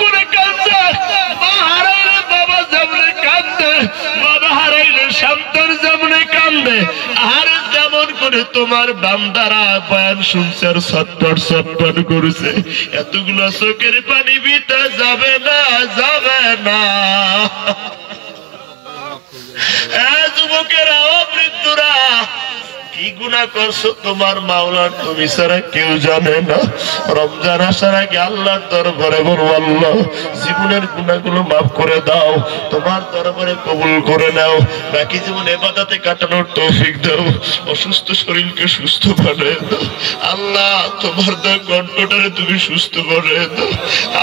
করে কাঁদছে, মা হারাইলে বাবা যেমনে কাঁদে, বাবা হারাইলে সন্তান যেমনে কান্দে, আর যেমন করে তোমার বান্দারা বয়ান শুনছে আর ছটফট ছটফট করছে, এতগুলো চোখের পানি বিতে যাবে না, যাবে না। যুবকেরা ও বৃদ্ধরা, কি গুনাহ করছো তোমার মাওলার তুমি ছাড়া কেউ জানে না। রমজান আসার আগে আল্লাহর দরবারে বলো, আল্লাহ জীবনের গুনাহগুলো মাফ করে দাও, তোমার দরবারে কবুল করে নাও, বাকি জীবন ইবাদতে কাটানোর তৌফিক দাও, অসুস্থ শরীরকে সুস্থ বানিয়ে দাও আল্লাহ, তোমার দয়া কণ্ঠটারে তুমি সুস্থ বানিয়ে দাও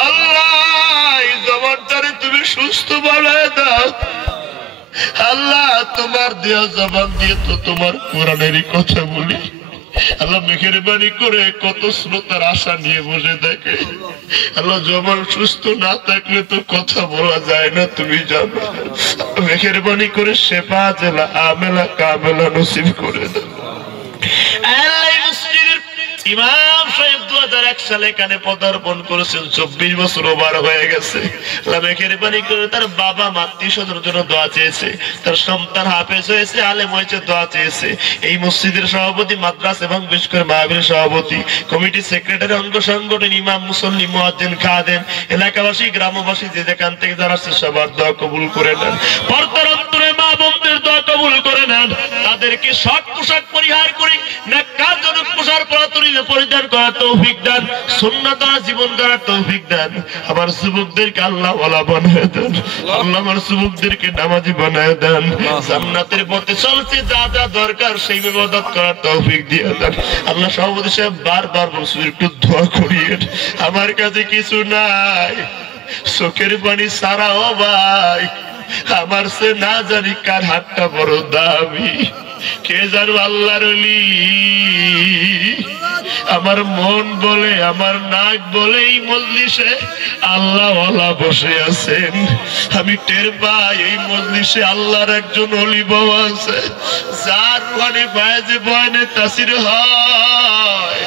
আল্লাহ, এই জবানটারে তুমি সুস্থ বানিয়ে দাও আল্লাহ। তোমার দেয়া জবান দিয়ে তো তোমার কোরআনেরই কথা বলি আল্লাহ, মেহেরবানি করে কত শ্রোতার আশা নিয়ে বসে থাকে আল্লাহ, জবান সুস্থ না থাকলে তো কথা বলা যায় না, তুমি জানো। মেহেরবানি করে শেফা জেলা আমেলা কামেলা নসিব করে দাও। ইমাম সাহেব 2001 সালে এখানে পদার্পণ করেছেন, 24 বছর ওভার হয়ে গেছে। মেহেরবানি করে তার বাবা আত্মীয়স্বজনের জন্য দোয়া চেয়েছে, তার সন্তান হাফেজ হয়েছে, আলেম হয়েছে, দোয়া চেয়েছে। এই মসজিদের সভাপতি, মাদ্রাসা এবং বিশেষ করে মাহফিলের সভাপতি, কমিটি সেক্রেটারি, অঙ্গ সংগঠন, ইমাম, মুসল্লি, মুয়াজ্জিন, খাদেম, এলাকাবাসী, গ্রামবাসী যে যেখান থেকে যারা আসছে সবার দোয়া কবুল করে নেন। পর্দার অন্তরে মা বোনদের দোয়া কবুল করে নেন। তাদেরকে শর্ট পোশাক পরিহার করে নেককারজনক পোশাক পরিধান করার তৌফিক দেন, সুন্নাত জীবন করার তৌফিক দেন। আমার যুবকদেরকে আল্লাহ ওয়ালা বানায় দেন আল্লাহ, আমার যুবকদেরকে নামাজি বানায় দেন। জান্নাতের পথে চলছে, যা যা দরকার সেই ইবাদত করার তৌফিক দিয়ে দেন আল্লাহ। সভাপতি সাহেব বারবার বলছি একটু দোয়া করিয়েন, আমার কাছে কিছু নাই, চোখের পানি সারা। ও ভাই, আমার সে না জানি কার হাতটা বড় দামি, কে জানো আল্লাহর ওলি। আমার মন বলে, আমার নাক বলে এই মজলিসে আল্লাহ ওয়ালা বসে আছেন। আমি টের পাই এই মজলিসে আল্লাহর একজন ওলি বাবা আছে, যার রুহানি ফায়েজে বয়ানে তাসির হয়।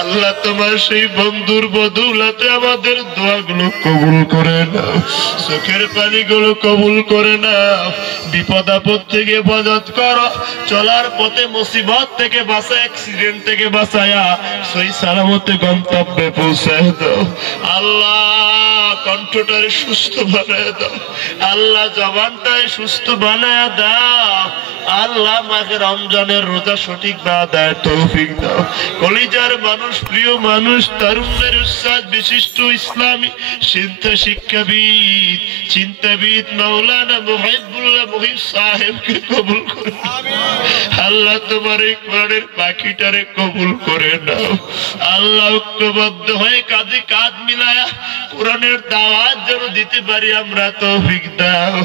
আল্লাহ তোমার সেই বন্ধুর বদৌলতে আমাদের দোয়াগুলো কবুল করে নাও, চোখের পানিগুলো কবুল করে নাও। বিপদ আপদ থেকে হেফাজত করো, চলার পথে মুসিবত থেকে বাঁচা, অ্যাক্সিডেন্ট থেকে বাঁচায়া সহি সালামতে গন্তব্যে পৌঁছায় দাও আল্লাহ। কণ্ঠটারে সুস্থ বানায় দাও আল্লাহ, জবানটায় সুস্থ বানায় দাও আল্লাহ। মাকে রমজানের রোজা সঠিক আদায়ের তৌফিক দাও। কলিজার মানুষ, প্রিয় মানুষ, তরুণের উস্তাদ, বিশিষ্ট ইসলামী শিক্ষাবিদ, চিন্তাবিদ মাওলানা মুহিবুল্লাহ মুহিব সাহেবকে কবুল করে আল্লাহ। তোমার এই কোরআনের পাখিটারে কবুল করে নাও আল্লাহ। ঐক্যবদ্ধ হয়ে কাঁধে কাঁধ মিলায়া কোরআনের দাওয়াত যেন দিতে পারি আমরা, তৌফিক দাও।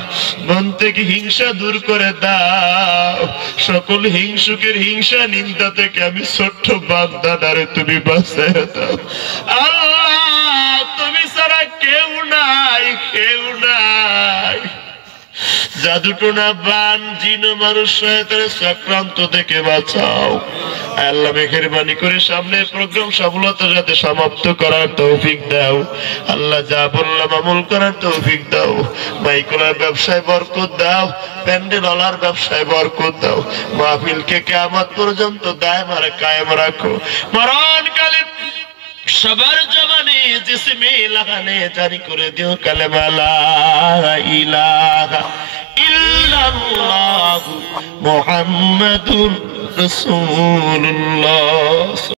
মন থেকে হিংসা দূর করে দাও, সকল হিংসুকের হিংসা নিন্দা থেকে আমি ছোট্ট বান্দাটারে তুমি বাঁচায় দাও আল্লাহ। তুমি ছাড়া কেউ নাই, কেউ নাই। জাদুটোনা, বান, জিন, মানুষ শয়তানের চক্রান্ত থেকে বাঁচাও আল্লাহ। মেহেরবানি করে সামনে প্রোগ্রাম সফলতার সাথে সমাপ্ত করার তৌফিক দাও আল্লাহ। যা বললাম আমল করার তৌফিক দাও। মাইকুলার ব্যবসায় বরকত দাও, প্যান্ডেল ওয়ালার ব্যবসায় বরকত দাও। মাহফিলকে কিয়ামত পর্যন্ত দায়েম আর কায়েম রাখো। মরণকালে সবার জবানে জিসমে লাগানে জারি করে দিও কালেমা লা ইলাহা ইল্লাল্লাহু মুহাম্মাদুর রাসূলুল্লাহ।